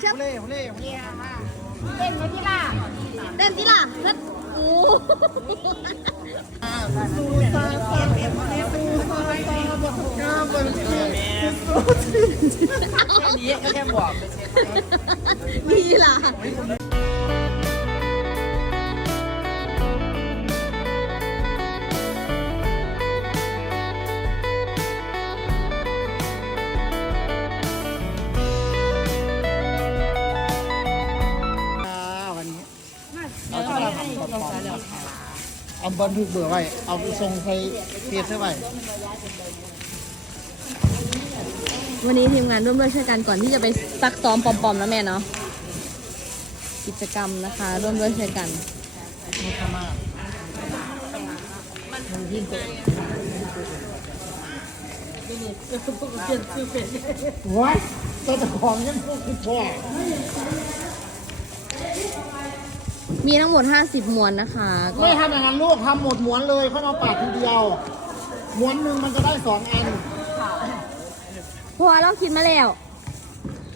เชื่อเล่เล่เล่เต้นไหมพี่ล่ะเต้นที่ล่ะเต้นโอ้สูซาซาสูซาซาบอกกล้าเปิดเพลงสูนี้แค่บอกไม่ใช่ดีล่ะ เอาบันทึกเบอร์ไว้ เอาไปส่งใส่เพจใช่ไหมวันนี้ทีมงานร่วมด้วยช่วยกันก่อนที่จะไปซักซ้อมปอมๆนะแม่เนาะกิจกรรมนะคะ ร่วมด้วยช่วยกันมุขมาว้ายตัวเจ้าของยังพูดคือพ่อ มีทั้งหมด 50 มวนนะคะก็ไม่ทำอย่างนั้นลูกทำหมดม้วนเลยเขาเอาปากทีเดียวม้วนหนึ่งมันจะได้สองอันเพราะว่าเราคิดมาแล้ว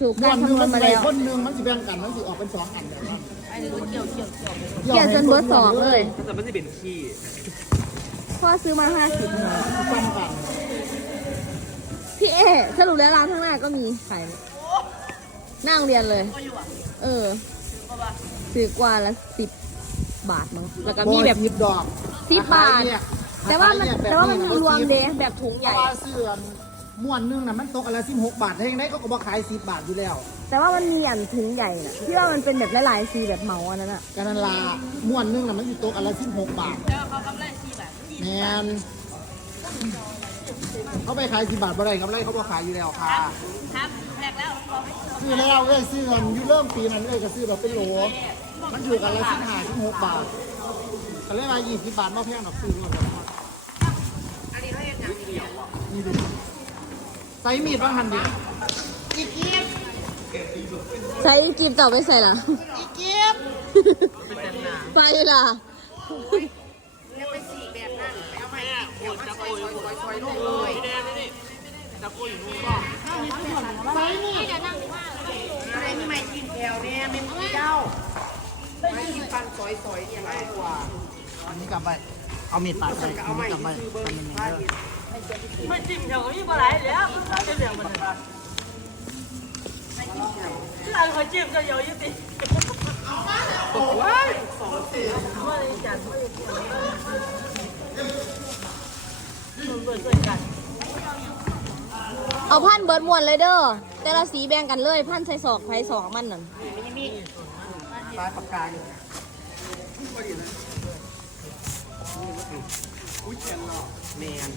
ถูกม้กาวรนหนึ่งคำนวมัณนมาจะได้แล้ว คนหนึ่งมันจะแบ่งกันมันจะออกเป็นสองอันแบบนั้นเกี่ยวจนเบอร์สองเลย แต่ไม่ได้เป็นขี้พ่อซื้อมา 50มวนซ้ำกันพี่เอสรุปแล้วร้านข้างหน้าก็มีขายหน้าโรงเรียนเลย เออ ซื้อกว่าละสิบบาทมั้งแล้วก็มีแบบยิบดอกสิบบาทเนี่ยแต่ว่ามันขยเนี่ยแต่ว่ามันมีรวมเดแบบย์แบบถุงนี้ใหญ่เพราะว่าเสื้อม้วนหนึงน่ะมันตกอันละสิบหกบาทถ้าอย่างไรเขาก็บอกขายสิบบาทอยู่แล้ว แต่ว่ามันมีอันถุงใหญ่น่ะที่ว่ามันเป็นแบบหลายๆสีแบบเหมาอันนั้นอะกันนันลาม้วนหนึงน่ะมันอยู่ตกอันละสิบหกบาทแมนเขาไปขายสิบบาทบ่ได้กำไรเขาบอกขายอยู่แล้วค่ะ ซื้อแล้วเอ้ยซื้อเงินอยู่เริ่มปีนั้นเอ้ยก็ซื้อแบบเป็นโหล มันอยู่กันละสิบห้าสิบหกบาทก็เลยมายี่สิบบาทมาแพงหรอกซื้อรวดเลยนี่ดูใส่มีดบ้างหันดิใช้กีบต่อไปใส่ล่ะไปล่ะอะไรนี่ไม่กินแถวเนี่ยไม่มีเจ้าไม่กินปัน ซอยๆเนี่ยง่ายกว่าอันนี้กลับไป เอามีดปาดไปเอามีดกลับไปทำยังไงเด้อไม่จิ้มเดี๋ยวก็มีปลาไหลแล้วจะเหลืองมันที่ร้านเขาจิ้มก็เยอะยิ่งดิเปิดด้วยกันเอาพันเบิร์ดมวนเลยเด้อ แต่ละสีแบ่งกันเลย พันใส่ศอกไผสองมันนั่นปลายปากกาอยู่ แมน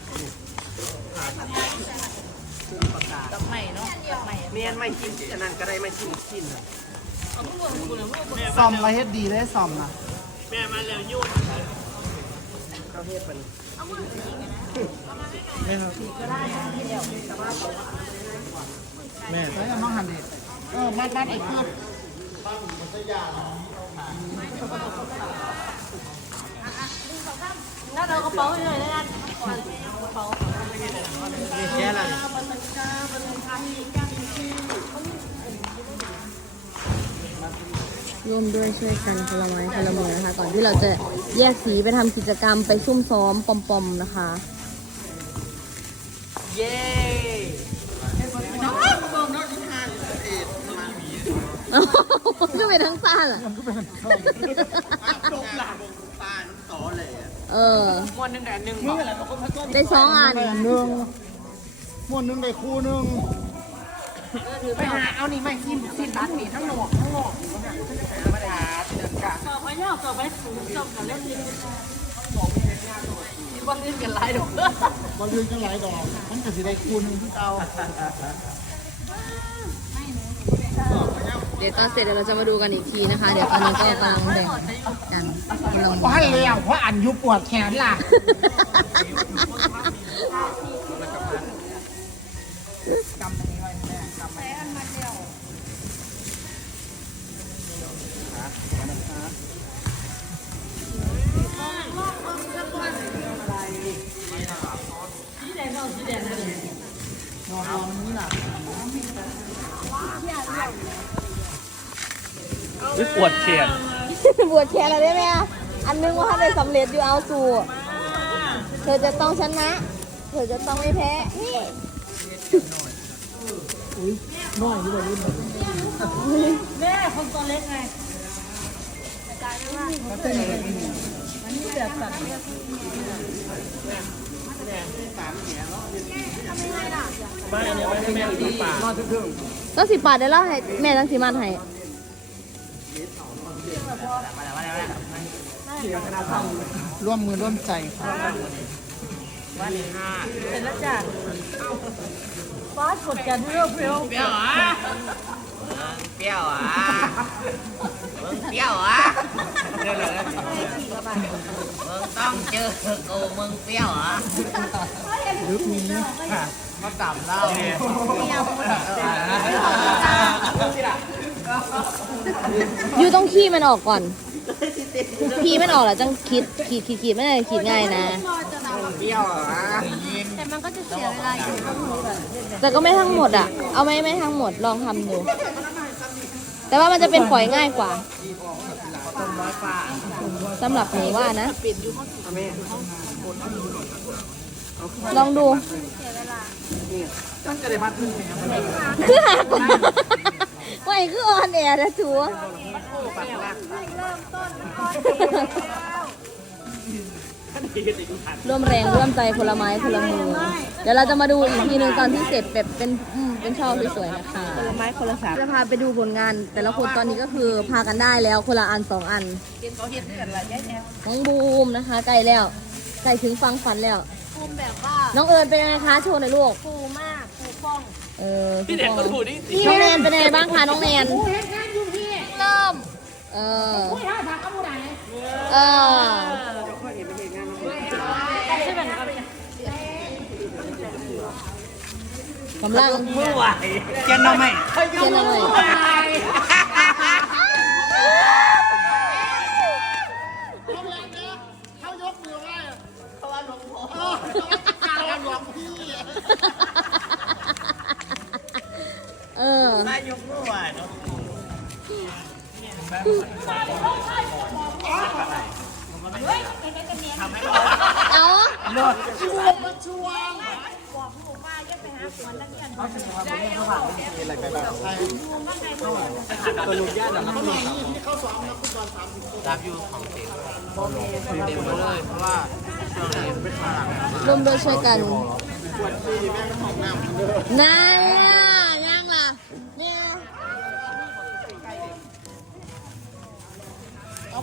ไม่เนาะไม่แมนไม่กินอันนั้นก็ได้ไม่กินกินเอาพวกมึงเลยพวกมึงซ่อมมาเฮ็ดดีได้ซ่อมนะแม่มาแล้วยุ่งเขาเฮ็ดเป็นไม่ครับแม่ใช้น้องหันดิเออมัดมัดไอ้คืบ ถ้าเรากระเป๋าให้เลยแล้วกันกระเป๋าแค่อะร่วมด้วยช่วยกันคนละไม้คนละมือนะคะ ก่อนที่เราจะแยกสีไปทำกิจกรรมไปซุ่มซ้อมปอมๆนะคะ เย้ ก็เป็นทั้งซ่านอะเออม้วนหนึ่งแดนหนึ่งบอกได้สองอันหนึ่งม้วนหนึ่งได้คู่หนึ่งไปหาเอานี่ไม่กินสินตัดนี่ทั้งหนอกทั้งหนอกธรรมดาเดินกะต่อไปเนี่ยต่อไปสูงจบกันแล้วทีวันนี้กันไล่ดอกบอลลืนจังหลายดอกมันก็สิได้คู่หนึ่งที่เอา เดี๋ยวตอนเสร็จเดี๋ยวเราจะมาดูกันอีกทีนะคะ เดี๋ยวตอนนี้ก็กำลังแบ่งกันกำลังเพราะให้เลี้ยวเพราะอันยุบปวดแขนล่ะสีแดงเอาสีแดงนะนอนนอนนี่ล่ะ วิปวดแขนบวชแค่อะไรได้ไหมอะอันนึงว่าถ้าได้สำเร็จอยู่เอาสู่ เธอจะต้องชนะ เธอจะต้องไม่แพ้ นี่แม่คนตัวเล็กไงไม่อันนี้ไม่ให้แม่ดูปากก็สิบบาทได้แล้วให้แม่ตั้งสิมันให้ ร่วมมือร่วมใจว่าในห้าเสร็จแล้วจ้ะฟ้ากดกันเรื่อเปรี้ยวเปรี้ยวอะเปรี้ยวอะเปรี้ยวอะมึงต้องเจอกูมึงเปรี้ยวอะมาจับเล่าอยู่ ต้องขี้มันออกก่อนขี้มันออกแล้วจังคิดขีดขีดขีดไม่ได้ขีดง่ายนะเปรี้ยวอะแต่ก็ไม่ทั้งหมดอะ เอาไม่ไม่ทั้งหมดลองทำดู แต่ว่ามันจะเป็นฝอยง่ายกว่าสำหรับหนูว่านะ ลองดูมันจะได้พัดขึ้นคือหักกว่า ไม่คือออนแอร์นะชัวร่วมแรงร่วมใจคนละไม้คนละมือ เดี๋ยวเราจะมาดูอีกทีหนึ่งตอนที่เสร็จแบบเป็นอืมเป็นช่อสวยๆนะคะคนละไม้คนละสามจะพาไปดูผลงาน แต่ละคนตอนนี้ก็คือพากันได้แล้วคนละอันสองอันของบูมนะคะใกล้แล้วใกล้ถึงฟังฝันแล้ว ภูมิแบบว่าน้องเอิญเป็นยังไงคะโชว์หน่อยลูก ฟูมากฟูฟ่อง เออพี่เด็กก็ถูกนี่น้องแนนเป็นยังไงบ้างคะน้องแนนเริ่มเออเออใช่ไหมครับกำลังมือไหวเกียนน้องไหมเขียนอะไร เออ นายกมือไหวเนาะเอารับอยู่ของเต็มเต็มมาเลยเพราะว่าช่วงนี้เป็นมาร่วมด้วยช่วยกันนั่นล่ะยังล่ะเนี่ย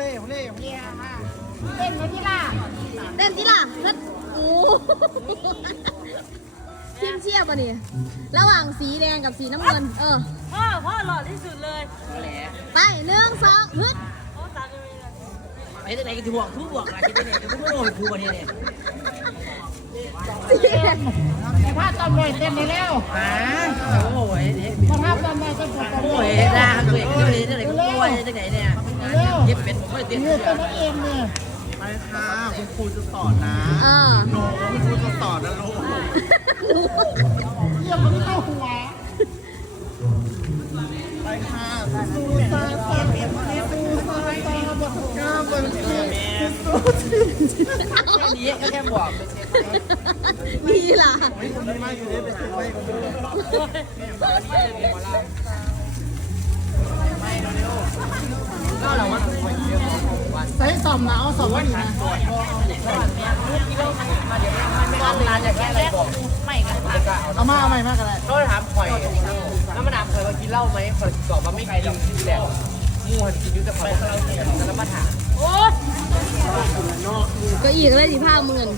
ล่เล่เต้นที่ล่ะเฮ้ยโอ้ทีมเชียร์ป่ะนี่ ระหว่างสีแดงกับสีน้ำเงิน เออ พ่อพ่อหล่อที่สุดเลยไปหนึ่งสองฮึดโอ้ตาจะมีอะไรไอ้ที่ไหนก็ถือว่าทุกบวกอะที่ไหนก็ไม่รู้คือวันนี้เนี่ย ภาพตอนหน่อยเต้นนี่แล้วฮะโอ้ยภาพตอนหน่อยเต้นตอนโอ้ยด่าตัวเองตัวเองที่ไหนก็ป่วยที่ไหนเนี่ยเย็บเป็นผมไม่เต้นเต้นนั่นเองเนี่ยไปค่ะคุณครูจะสอนนะโน้คุณครูจะสอนนะลูกเยี่ยมมันเข้าหัวไปค่ะสู้ซาซาสู้ซาซาบอกกล้าบนที่ สู้นี้ก็แค่บอกดีล่ะไม่คนนี้มาอยู่นี่ไปซื้อไปคนนี้ใส่สอมนะเอาสอมว่าดีนะร้านอย่างแค่อะไรบอกเอามาเอาใหม่มากกันเลยก็ถามข่อยน้ำมันดามเคยมากินเหล้าไหมข่อยตอบว่าไม่กินที่แหละ งูหันกินยุ่แต่ข่อยแล้วมาถามโอ้ก็อีกเลยสิผ้าหมื่น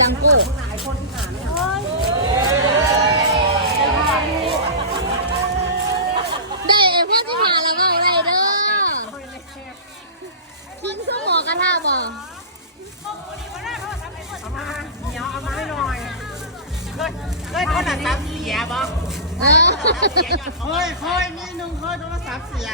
จังโก้ ยเคยโทรศัพท์เสียบ่เออเคยเคยนี่หนึ่งเคยโทรศัพท์เสีย